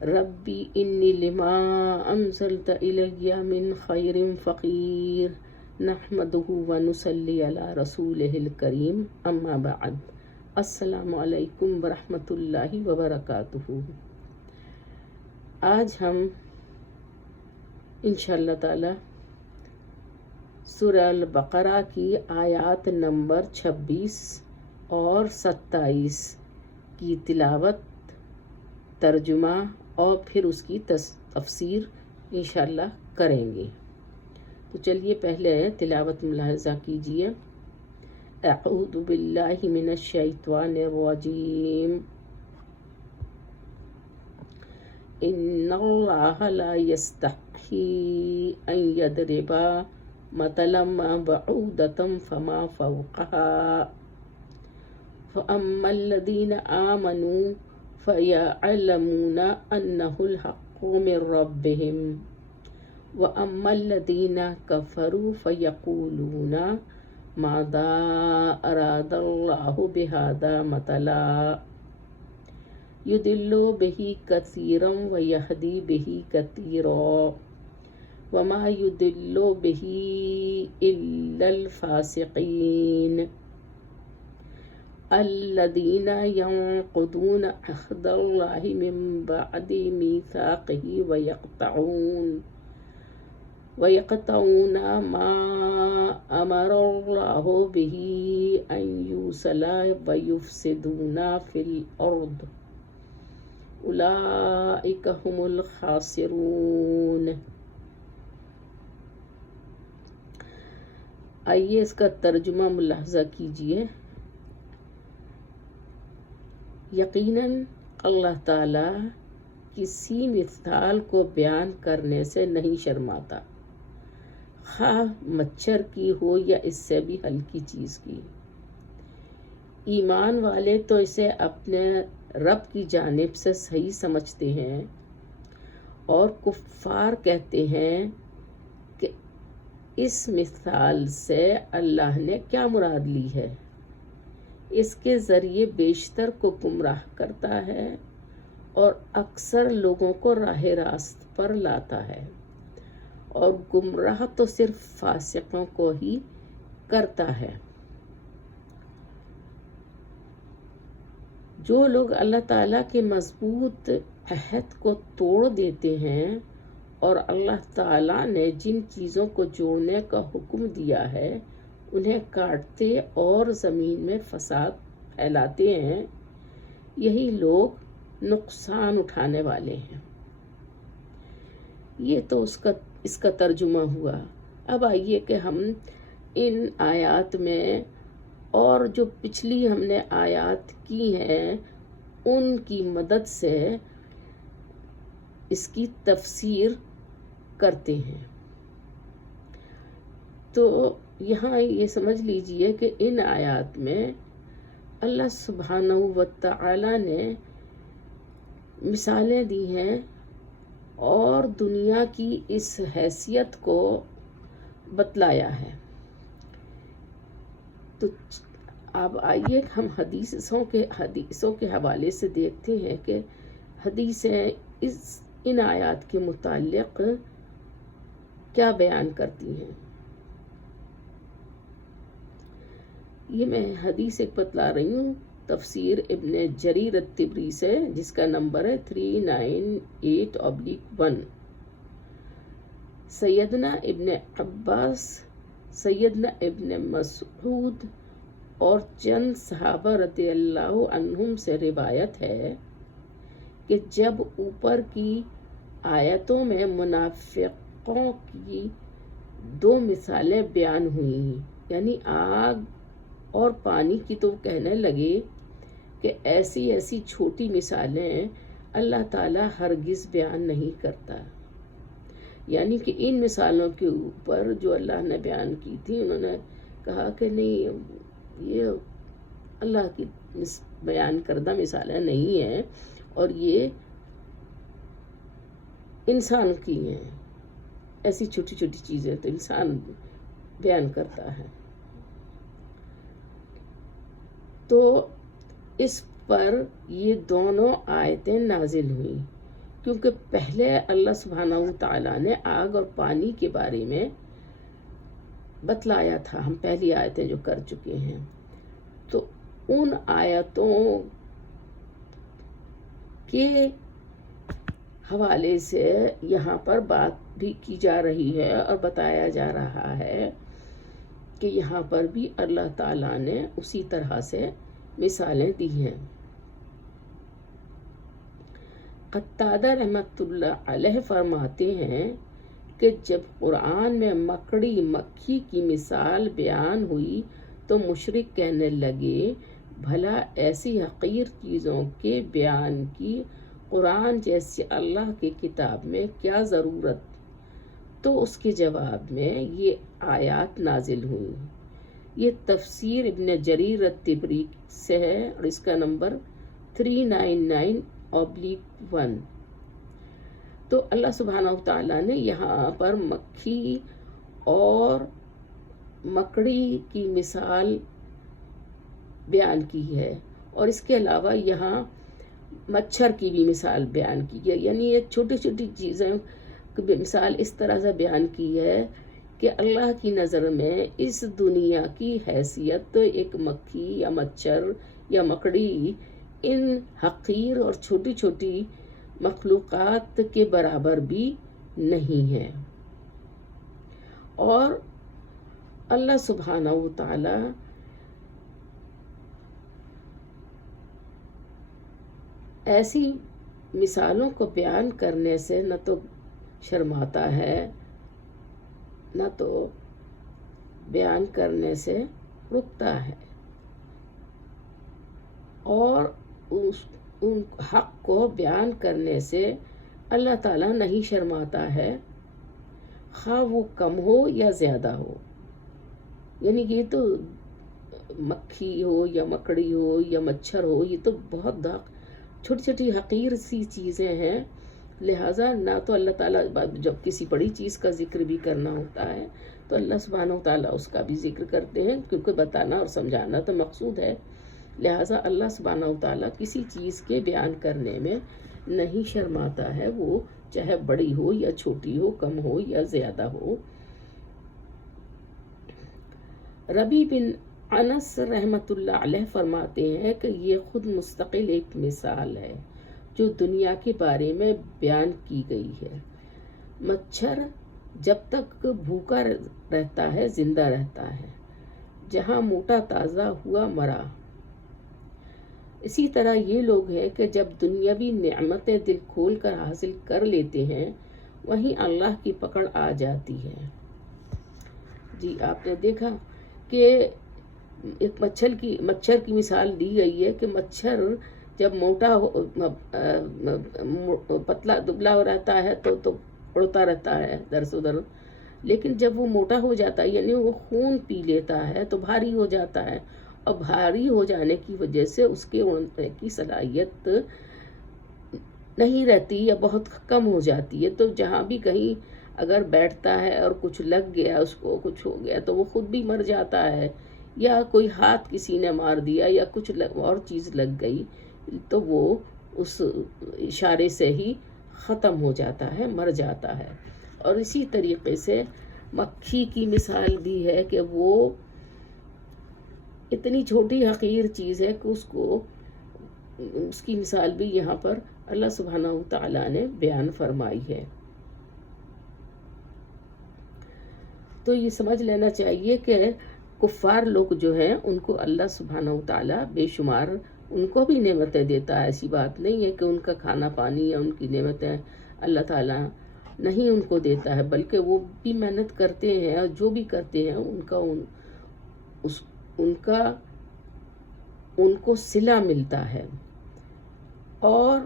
ربی انی لما انزلت الی من خیر فقیر نحمدہ ونصلی علی رسولہ الکریم اما بعد۔ السلام علیکم ورحمۃ اللہ وبرکاتہ۔ آج ہم انشاءاللہ تعالی سورہ البقرہ کی آیات نمبر 26 اور 27 کی تلاوت، ترجمہ اور پھر اس کی تفسیر انشاءاللہ کریں گے۔ تو چلیے پہلے تلاوت ملاحظہ کیجیے۔ اعوذ باللہ من الشیطان الرجیم۔ ان اللہ لا یستحیی ان یضرب مثلا ما بعودۃ فما فوقها فاما الذین آمنوا فیعلمون انہ الحق من ربہم واما الذین کفروا فیقولون ماذا اراد اللہ بہذا مثلا یضل بہ کثیرا ویہدی بہ کثیرا وما یضل بہ الا الفاسقین الذین ینقضون عہد اللہ من بعد میثاقہ ویقطعون ما امر اللہ بہ ان یوصل ویفسدون فی الارض اولئک هم الخاسرون۔ آئیے اس کا ترجمہ ملاحظہ کیجیے۔ یقیناً اللہ تعالیٰ کسی مثال کو بیان کرنے سے نہیں شرماتا، خواہ مچھر کی ہو یا اس سے بھی ہلکی چیز کی۔ ایمان والے تو اسے اپنے رب کی جانب سے صحیح سمجھتے ہیں، اور کفار کہتے ہیں کہ اس مثال سے اللہ نے کیا مراد لی ہے۔ اس کے ذریعے بیشتر کو گمراہ کرتا ہے اور اکثر لوگوں کو راہ راست پر لاتا ہے، اور گمراہ تو صرف فاسقوں کو ہی کرتا ہے۔ جو لوگ اللہ تعالیٰ کے مضبوط عہد کو توڑ دیتے ہیں اور اللہ تعالیٰ نے جن چیزوں کو جوڑنے کا حکم دیا ہے انہیں کاٹتے اور زمین میں فساد پھیلاتے ہیں، یہی لوگ نقصان اٹھانے والے ہیں۔ یہ تو اس کا ترجمہ ہوا۔ اب آئیے کہ ہم ان آیات میں اور جو پچھلی ہم نے آیات کی ہیں ان کی مدد سے اس کی تفسیر کرتے ہیں۔ تو یہاں یہ سمجھ لیجئے کہ ان آیات میں اللہ سبحانہ و تعالی نے مثالیں دی ہیں اور دنیا کی اس حیثیت کو بتلایا ہے۔ تو اب آئیے ہم حدیثوں کے حوالے سے دیکھتے ہیں کہ حدیثیں ان آیات کے متعلق کیا بیان کرتی ہیں۔ یہ میں حدیث ایک بتلا رہی ہوں تفسیر ابن جریر الطبری سے، جس کا نمبر ہے 398/1۔ سیدنا ابن عباس، سیدنا ابن مسعود اور چند صحابہ رضی اللہ عنہم سے روایت ہے کہ جب اوپر کی آیتوں میں منافقوں کی 2 مثالیں بیان ہوئیں، یعنی آگ اور پانی کی، تو کہنے لگے کہ ایسی چھوٹی مثالیں اللہ تعالیٰ ہرگز بیان نہیں کرتا۔ یعنی کہ ان مثالوں کے اوپر جو اللہ نے بیان کی تھی انہوں نے کہا کہ نہیں، یہ اللہ کی بیان کردہ مثالیں نہیں ہیں، اور یہ انسان کی ہیں۔ ایسی چھوٹی چھوٹی چیزیں تو انسان بیان کرتا ہے۔ تو اس پر یہ دونوں آیتیں نازل ہوئیں۔ کیونکہ پہلے اللہ سبحانہ و تعالیٰ نے آگ اور پانی کے بارے میں بتلایا تھا، ہم پہلی آیتیں جو کر چکے ہیں، تو ان آیتوں کے حوالے سے یہاں پر بات بھی کی جا رہی ہے اور بتایا جا رہا ہے کہ یہاں پر بھی اللہ تعالیٰ نے اسی طرح سے مثالیں دی ہیں۔ قتادہ رحمۃ اللہ علیہ فرماتے ہیں کہ جب قرآن میں مکڑی مکھی کی مثال بیان ہوئی تو مشرک کہنے لگے بھلا ایسی حقیر چیزوں کے بیان کی قرآن جیسی اللہ کی کتاب میں کیا ضرورت؟ تو اس کے جواب میں یہ آیات نازل ہوئی۔ یہ تفسیر ابن جریر الطبری سے ہے اور اس کا نمبر 399/1۔ تو اللہ سبحانہ و تعالیٰ نے یہاں پر مکھی اور مکڑی کی مثال بیان کی ہے، اور اس کے علاوہ یہاں مچھر کی بھی مثال بیان کی ہے، یعنی یہ چھوٹی چھوٹی چیزیں کی مثال اس طرح سے بیان کی ہے کہ اللہ کی نظر میں اس دنیا کی حیثیت ایک مکھی یا مچھر یا مکڑی ان حقیر اور چھوٹی چھوٹی مخلوقات کے برابر بھی نہیں ہے۔ اور اللہ سبحانہ و تعالی ایسی مثالوں کو بیان کرنے سے نہ تو شرماتا ہے، نہ تو بیان کرنے سے رکتا ہے، اور ان حق کو بیان کرنے سے اللہ تعالیٰ نہیں شرماتا ہے، خواہ وہ کم ہو یا زیادہ ہو۔ یعنی یہ تو مکھی ہو یا مکڑی ہو یا مچھر ہو، یہ تو بہت چھوٹی چھوٹی حقیر سی چیزیں ہیں، لہٰذا نہ تو اللہ تعالیٰ جب کسی بڑی چیز کا ذکر بھی کرنا ہوتا ہے تو اللہ سبحانہ و تعالیٰ اس کا بھی ذکر کرتے ہیں، کیونکہ بتانا اور سمجھانا تو مقصود ہے، لہٰذا اللہ سبحانہ و تعالیٰ کسی چیز کے بیان کرنے میں نہیں شرماتا ہے، وہ چاہے بڑی ہو یا چھوٹی ہو، کم ہو یا زیادہ ہو۔ ربیع بن انس رحمۃ اللہ علیہ فرماتے ہیں کہ یہ خود مستقل ایک مثال ہے جو دنیا کے بارے میں بیان کی گئی ہے۔ مچھر جب تک بھوکا رہتا ہے زندہ رہتا ہے، جہاں موٹا تازہ ہوا مرا۔ اسی طرح یہ لوگ ہیں کہ جب دنیاوی نعمتیں دل کھول کر حاصل کر لیتے ہیں وہیں اللہ کی پکڑ آ جاتی ہے۔ جی آپ نے دیکھا کہ ایک مچھر کی مثال دی گئی ہے کہ مچھر جب موٹا پتلا دبلا ہو رہتا ہے تو اڑتا رہتا ہے ادھر سے ادھر، لیکن جب وہ موٹا ہو جاتا ہے یعنی وہ خون پی لیتا ہے تو بھاری ہو جاتا ہے، اور بھاری ہو جانے کی وجہ سے اس کے اڑنے کی صلاحیت نہیں رہتی یا بہت کم ہو جاتی ہے، تو جہاں بھی کہیں اگر بیٹھتا ہے اور کچھ لگ گیا، اس کو کچھ ہو گیا تو وہ خود بھی مر جاتا ہے، یا کوئی ہاتھ کسی نے مار دیا یا کچھ اور چیز لگ گئی تو وہ اس اشارے سے ہی ختم ہو جاتا ہے، مر جاتا ہے۔ اور اسی طریقے سے مکھی کی مثال بھی ہے کہ وہ اتنی چھوٹی حقیر چیز ہے کہ اس کی مثال بھی یہاں پر اللہ سبحانہ و تعالیٰ نے بیان فرمائی ہے۔ تو یہ سمجھ لینا چاہیے کہ کفار لوگ جو ہیں ان کو اللہ سبحانہ و تعالیٰ بے شمار ان کو بھی نعمتیں دیتا ہے، ایسی بات نہیں ہے کہ ان کا کھانا پانی یا ان کی نعمتیں اللہ تعالیٰ نہیں ان کو دیتا ہے، بلکہ وہ بھی محنت کرتے ہیں، اور جو بھی کرتے ہیں ان کو صلہ ملتا ہے، اور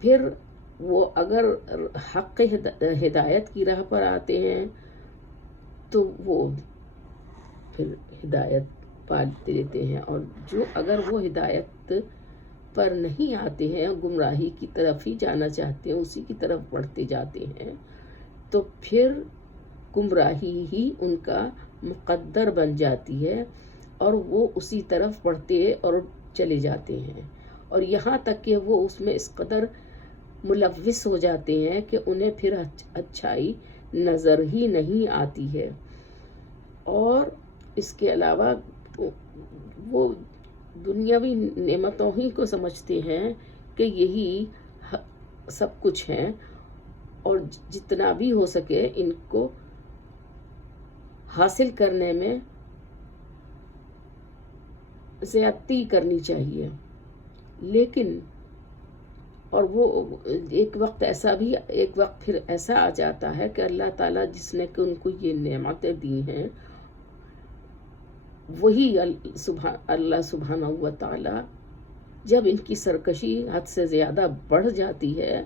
پھر وہ اگر حق ہدایت کی راہ پر آتے ہیں تو وہ پھر ہدایت پا دیتے ہیں، اور جو اگر وہ ہدایت پر نہیں آتے ہیں، گمراہی کی طرف ہی جانا چاہتے ہیں، اسی کی طرف بڑھتے جاتے ہیں، تو پھر گمراہی ہی ان کا مقدر بن جاتی ہے اور وہ اسی طرف بڑھتے اور چلے جاتے ہیں، اور یہاں تک کہ وہ اس میں اس قدر ملوث ہو جاتے ہیں کہ انہیں پھر اچھائی نظر ہی نہیں آتی ہے، اور اس کے علاوہ وہ دنیاوی نعمتوں ہی کو سمجھتے ہیں کہ یہی سب کچھ ہیں، اور جتنا بھی ہو سکے ان کو حاصل کرنے میں زیادتی کرنی چاہیے۔ لیکن اور وہ ایک وقت پھر ایسا آ جاتا ہے کہ اللہ تعالیٰ جس نے کہ ان کو یہ نعمتیں دی ہیں، وہی اللہ سبحانہ و تعالیٰ جب ان کی سرکشی حد سے زیادہ بڑھ جاتی ہے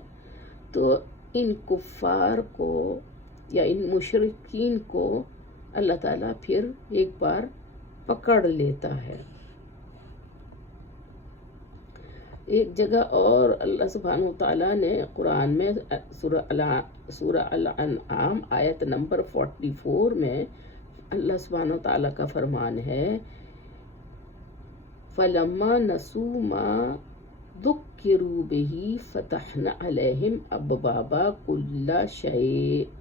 تو ان کفار کو یا ان مشرکین کو اللہ تعالیٰ پھر ایک بار پکڑ لیتا ہے۔ ایک جگہ اور اللہ سبحانہ و تعالیٰ نے قرآن میں سورہ الانعام آیت نمبر 44 میں اللہ سبحانہ و تعالیٰ کا فرمان ہے، فَلَمَّا نَسُوا مَا ذُكِّرُوا بِهِ فَتَحْنَا عَلَيْهِمْ أَبْوَابَ كُلِّ شَيْءٍ۔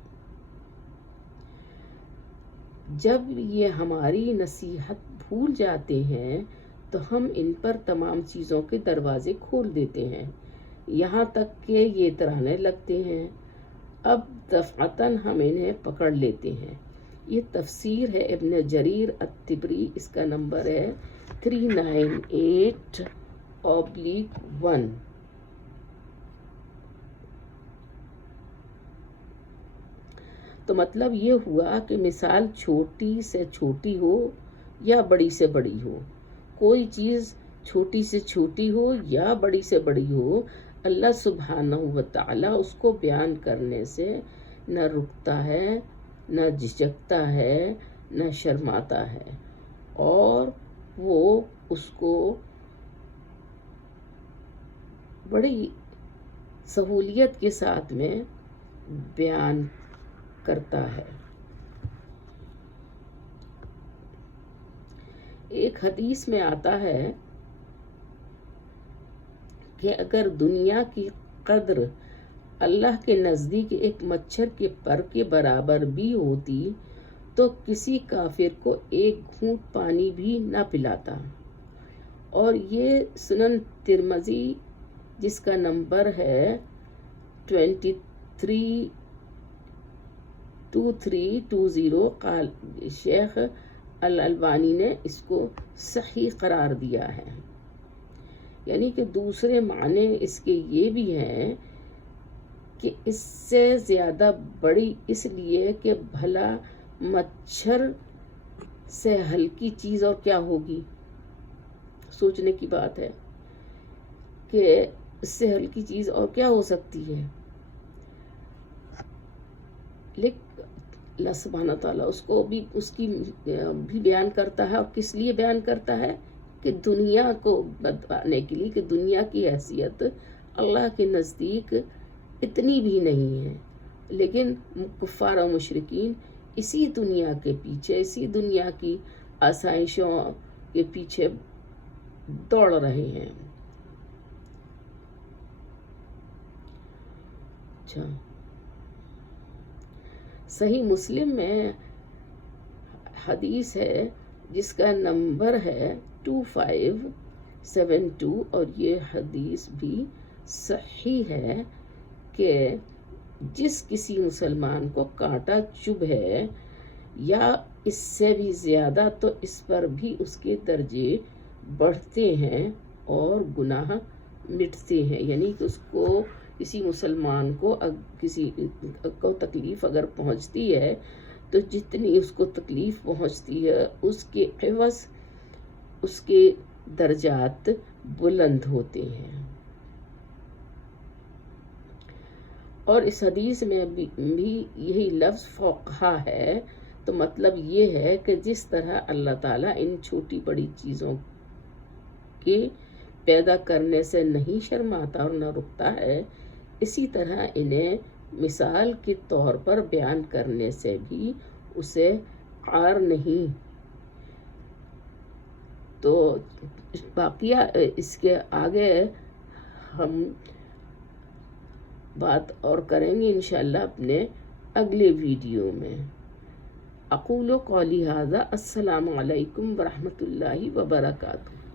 جب یہ ہماری نصیحت بھول جاتے ہیں تو ہم ان پر تمام چیزوں کے دروازے کھول دیتے ہیں، یہاں تک کہ یہ اترانے لگتے ہیں، اب دفعتاً ہم انہیں پکڑ لیتے ہیں۔ یہ تفسیر ہے ابن جریر الطبری، اس کا نمبر ہے 398/1۔ تو مطلب یہ ہوا کہ مثال چھوٹی سے چھوٹی ہو یا بڑی سے بڑی ہو، کوئی چیز چھوٹی سے چھوٹی ہو یا بڑی سے بڑی ہو، اللہ سبحانہ و تعالیٰ اس کو بیان کرنے سے نہ رکتا ہے، نہ جھجکتا ہے، نہ شرماتا ہے، اور وہ اس کو بڑی سہولیت کے ساتھ میں بیان کرتا ہے۔ ایک حدیث میں آتا ہے کہ اگر دنیا کی قدر اللہ کے نزدیک ایک مچھر کے پر کے برابر بھی ہوتی تو کسی کافر کو ایک گھونٹ پانی بھی نہ پلاتا۔ اور یہ سنن ترمذی جس کا نمبر ہے 2320 شیخ الالبانی نے اس کو صحیح قرار دیا ہے۔ یعنی کہ دوسرے معنی اس کے یہ بھی ہیں کہ اس سے زیادہ بڑی اس لیے کہ بھلا مچھر سے ہلکی چیز اور کیا ہوگی، سوچنے کی بات ہے کہ اس سے ہلکی چیز اور کیا ہو سکتی ہے۔ لیکن اللہ سبحانہ تعالیٰ اس کی بھی بیان کرتا ہے، اور کس لیے بیان کرتا ہے کہ دنیا کو بتانے کے لیے کہ دنیا کی حیثیت اللہ کے نزدیک اتنی بھی نہیں ہے، لیکن کفار و مشرکین اسی دنیا کے پیچھے، اسی دنیا کی آسائشوں کے پیچھے دوڑ رہے ہیں۔ اچھا، صحیح مسلم میں حدیث ہے جس کا نمبر ہے 2572، اور یہ حدیث بھی صحیح ہے کہ جس کسی مسلمان کو کانٹا چبھے یا اس سے بھی زیادہ تو اس پر بھی اس کے درجے بڑھتے ہیں اور گناہ مٹتے ہیں۔ یعنی کہ اس کو کسی مسلمان کو کسی کو تکلیف اگر پہنچتی ہے تو جتنی اس کو تکلیف پہنچتی ہے اس کے عوض اس کے درجات بلند ہوتے ہیں۔ اور اس حدیث میں بھی یہی لفظ فوقہ ہے، تو مطلب یہ ہے کہ جس طرح اللہ تعالیٰ ان چھوٹی بڑی چیزوں کے پیدا کرنے سے نہیں شرماتا اور نہ رکتا ہے، اسی طرح انہیں مثال کے طور پر بیان کرنے سے بھی اسے عار نہیں۔ تو باقیہ اس کے آگے ہم بات اور کریں گے انشاءاللہ اپنے اگلے ویڈیو میں۔ اقول قولی ھذا، السلام علیکم ورحمۃ اللہ وبرکاتہ۔